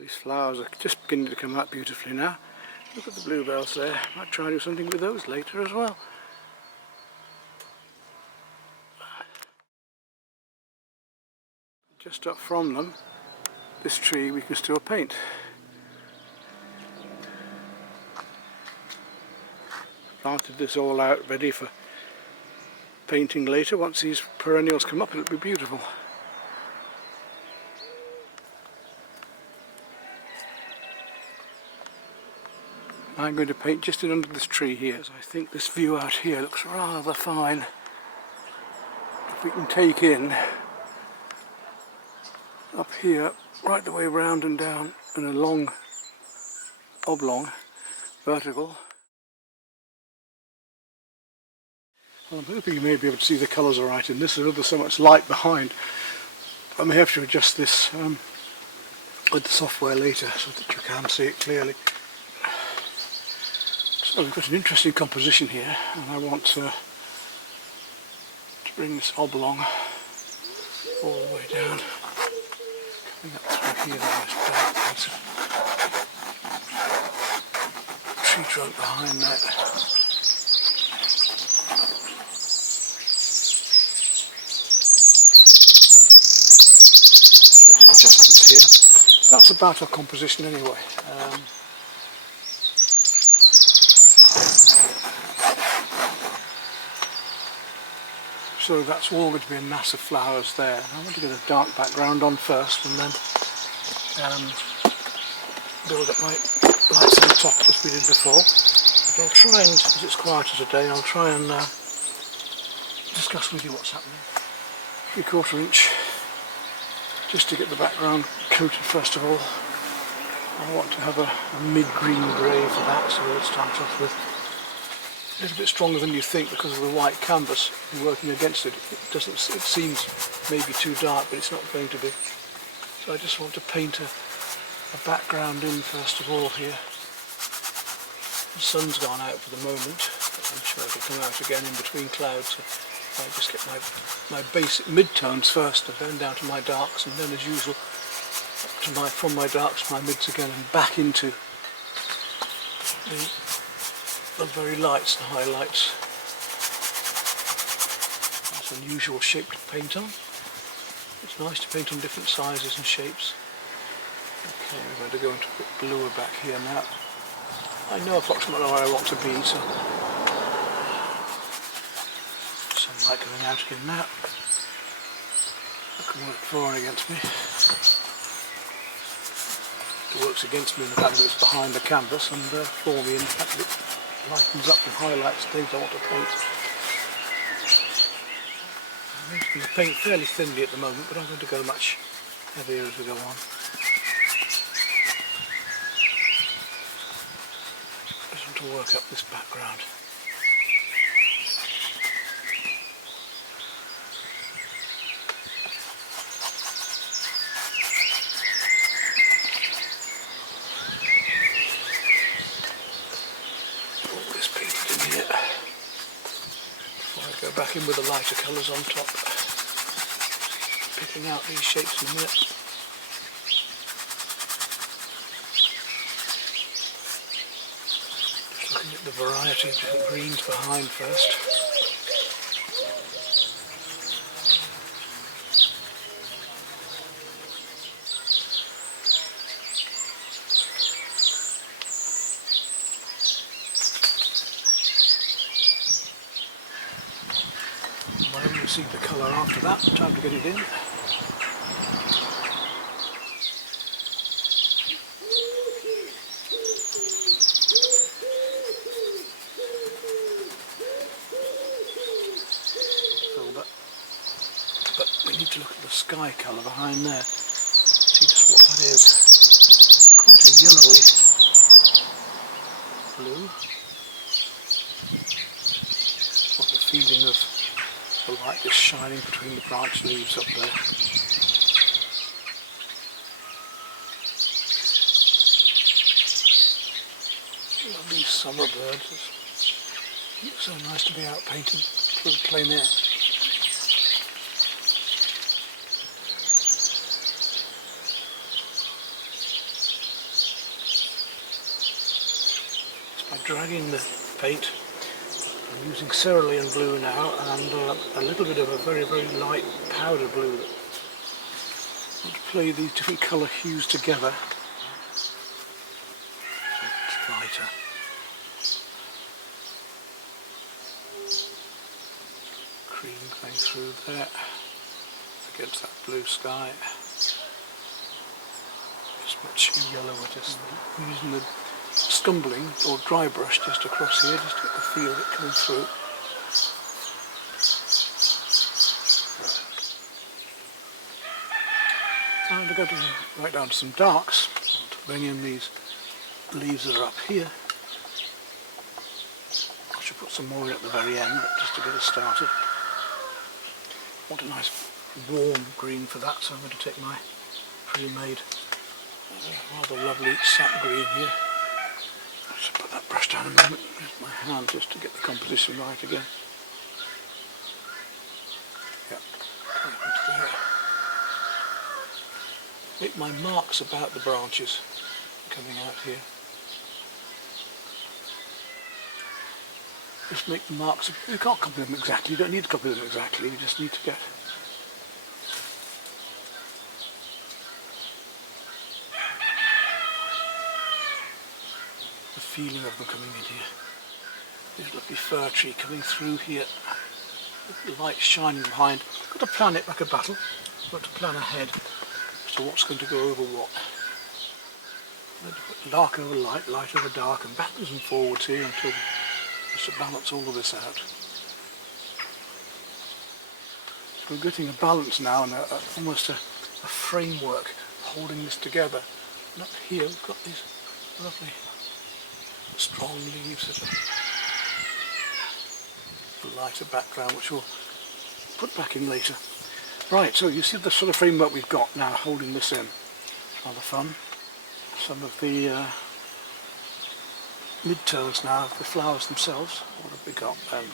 these flowers are just beginning to come out beautifully now. Look at the bluebells there. Might try and do something with those later as well. Just up from them, this tree we can still paint. Planted this all out ready for painting later. Once these perennials come up, it'll be beautiful. I'm going to paint just in under this tree here. So I think this view out here looks rather fine. If we can take in up here, right the way round and down, and a long oblong vertical. Well, I'm hoping you may be able to see the colours all right in this. There's so much light behind. I may have to adjust this with the software later so that you can see it clearly. So we've got an interesting composition here, and I want to bring this oblong all the way down, coming up through here. There's a tree trunk behind that. Make some adjustments here. That's about our composition anyway. So that's all going to be a mass of flowers there. I want to get a dark background on first and then build up my lights on the top as we did before. But I'll try and, as it's quieter today, I'll try and discuss with you what's happening. 3/4 inch, just to get the background coated first of all. I want to have a mid-green grey for that, so we'll start off with a little bit stronger than you think because of the white canvas working against it. It seems maybe too dark, but it's not going to be. So I just want to paint a background in first of all here. The sun's gone out for the moment, but I'm sure it'll come out again in between clouds. So I just get my basic mid-tones first, and then down to my darks, and then as usual up to from my darks to my mids again, and back into the very lights, the highlights. That's an unusual shape to paint on. It's nice to paint on different sizes and shapes. Okay, we're going to go into a bit bluer back here now. I know approximately where I want to be, so sunlight coming out again now. That can work for and against me. It works against me in the fact that it's behind the canvas, and for me in the fact that it lightens up and highlights things I want to paint. I'm going to paint fairly thinly at the moment, but I'm going to go much heavier as we go on. Just want to work up this background. Back in with the lighter colours on top, picking out these shapes in a minute. Just looking at the variety of different greens behind first. See the colour after that, time to get it in. Fill that. But we need to look at the sky colour behind there, see just what that is. Quite a yellowy blue. Got the feeling of the light just shining between the branch leaves up there. Lovely summer birds. It's so nice to be out painting through plein air. dragging the paint. I'm using cerulean blue now and a little bit of a very, very light powder blue. To play these different colour hues together. So it's lighter. Cream going through there against that blue sky. Just much yellower, just using the scumbling or dry brush just across here, just to get the feel of it coming through. And I'm going to right down to some darks to bring in these leaves that are up here. I should put some more in at the very end, just to get us started. I want a nice warm green for that, so I'm going to take my pre-made rather lovely sap green here. I'll just put that brush down a moment with my hand just to get the composition right again. Yep, there. Make my marks about the branches coming out here. Just make the marks. You can't copy them exactly, you don't need to copy them exactly, you just need to get the feeling of them coming in here. There's a lovely fir tree coming through here, with the light shining behind. I've got to plan it like a battle, I've got to plan ahead as to what's going to go over what. I'm going to put dark over light, light over dark, and backwards and forwards here until just to balance all of this out. So we're getting a balance now and almost a framework holding this together. And up here we've got these lovely strong leaves that are a lighter background, which we'll put back in later. Right, so you see the sort of framework we've got now holding this in. Rather fun. Some of the mid-tones now of the flowers themselves. What have we got then?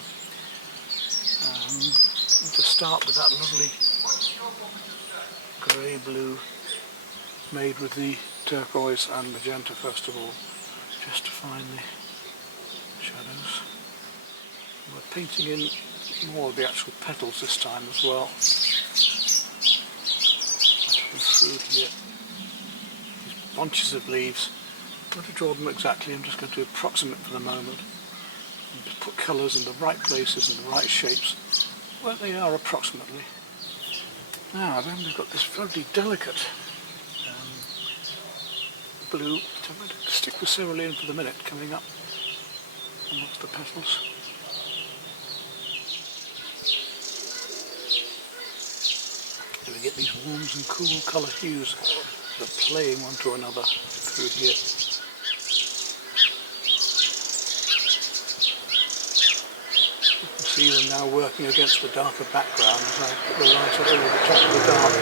To start with that lovely grey blue made with the turquoise and magenta first of all, just to find the shadows. We're painting in more of the actual petals this time as well. Through here, these bunches of leaves. I'm going to draw them exactly, I'm just going to approximate for the moment. And just put colours in the right places and the right shapes where they are approximately. Now then we've got this very delicate blue, which I'm going to stick with cerulean for the minute, coming up amongst the petals. So we get these warms and cool colour hues that are playing one to another through here. You can see them now working against the darker background as I put the light over the top of the dark.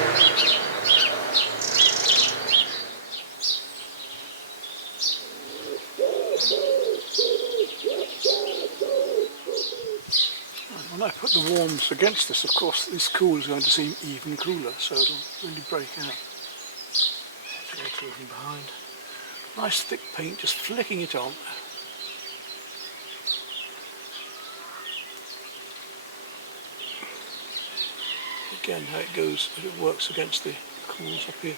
When I put the warms against this, of course, this cool is going to seem even cooler, so it'll really break out. Go from behind. Nice thick paint, just flicking it on. Again, how it goes, it works against the cools up here.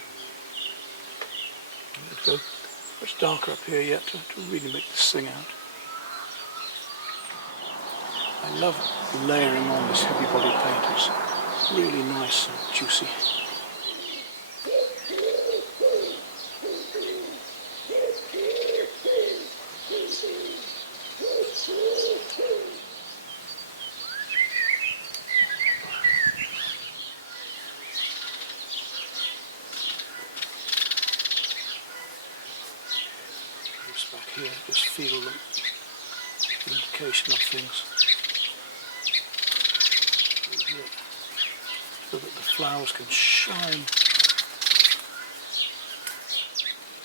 I'm going to go much darker up here yet to really make this sing out. I love layering on this heavy body paint, it's really nice and juicy. Just back here, just feel the indication of things. So that the flowers can shine.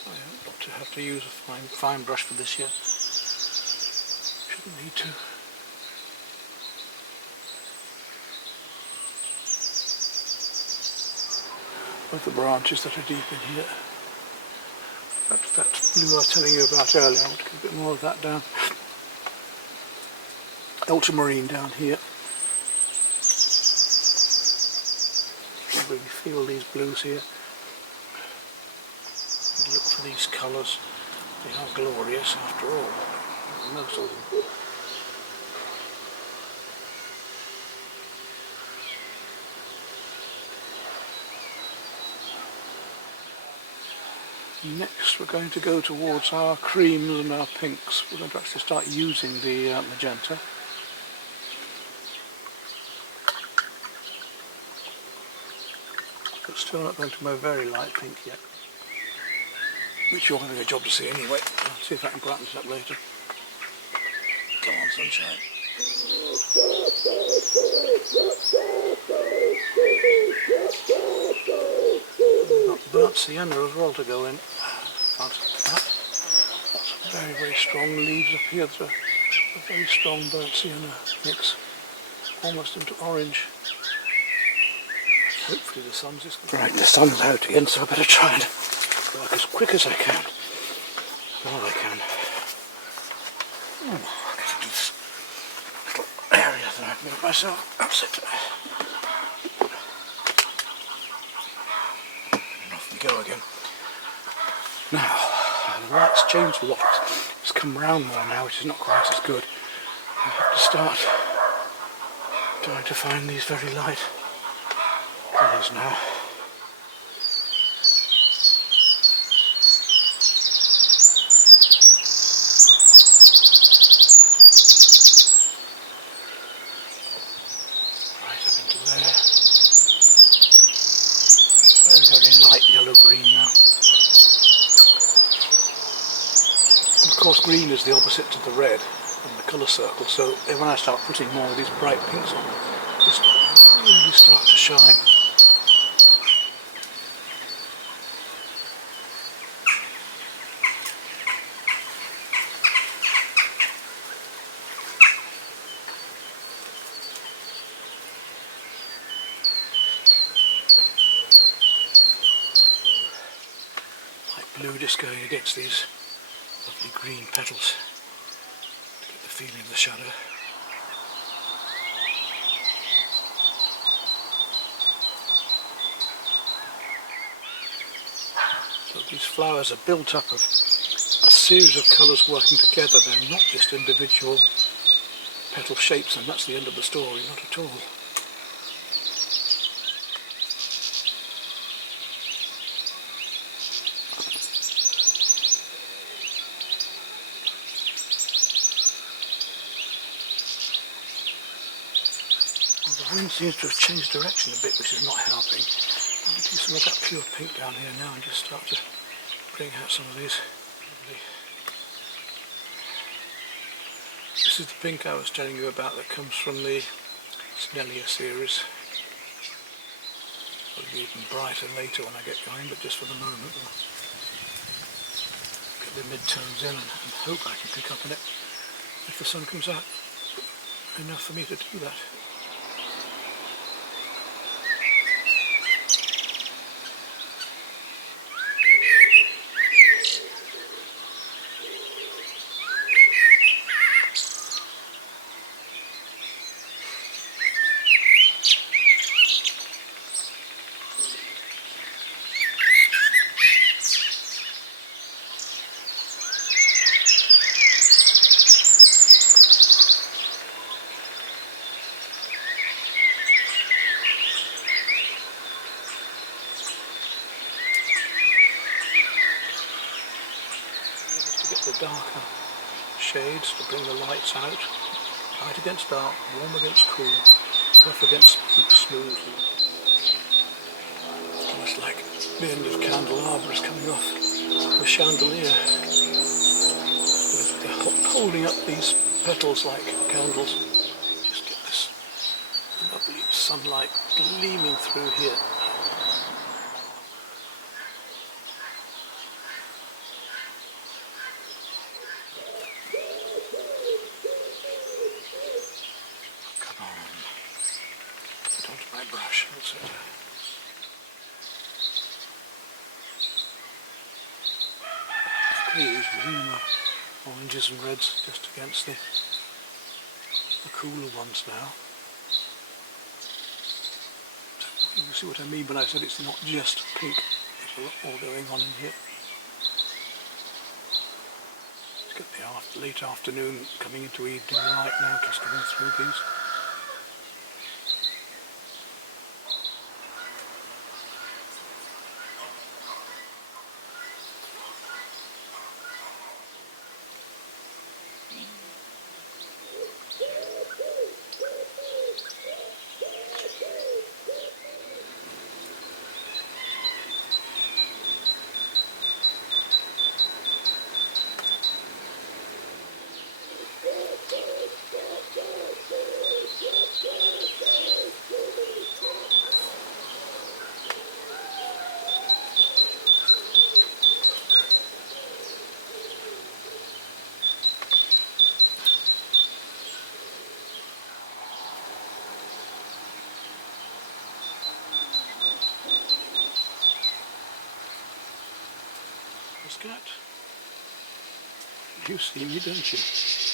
I hope not to have to use a fine brush for this yet. Shouldn't need to. Both the branches that are deep in here. That blue I was telling you about earlier, I want to get a bit more of that down. ultramarine down here. I really feel these blues here. And look for these colours. They are glorious after all, most of them. Next we're going to go towards our creams and our pinks. We're going to actually start using the magenta. But still not going to my very light pink yet. Which you're having a job to see anyway. I'll see if I can brighten this up later. Come on, sunshine. We've got burnt sienna as well to go in. That's very, very strong leaves up here. There's a very strong burnt sienna mix. Almost into orange. Hopefully the sun's just going to... Right, the sun's out again, so I better try and work as quick as I can. All I can. Get into this little area that I've made myself. That's it. And off we go again. Now, the light's changed a lot. It's come round more now, which is not quite as good. I have to start trying to find these very light colours now. Right up into there. Very, very light yellow-green now. And of course green is the opposite to the red in the colour circle, so when I start putting more of these bright pinks on, they really start to shine. Light blue just going against these lovely green petals to get the feeling of the shadow. So these flowers are built up of a series of colours working together. They're not just individual petal shapes, and that's the end of the story, not at all. Well, the wind seems to have changed direction a bit, which is not helping. I'll do some of that pure pink down here now and just start to bring out some of these. This is the pink I was telling you about that comes from the Magnolia series. It'll be even brighter later when I get going, but just for the moment I'll get the mid-tones in and hope I can pick up on it if the sun comes out enough for me to do that. The darker shades to bring the lights out. Light against dark, warm against cool, rough against smooth. Almost like the end of candelabra is coming off the chandelier. They're holding up these petals like candles. Just get this lovely sunlight gleaming through here. My brush, that's it. Blues, oranges and reds just against the the cooler ones now. You can see what I mean when I said it's not just pink, there's a lot more going on in here. It's got the late afternoon coming into evening light now, just coming through these. Scat, you see me, don't you?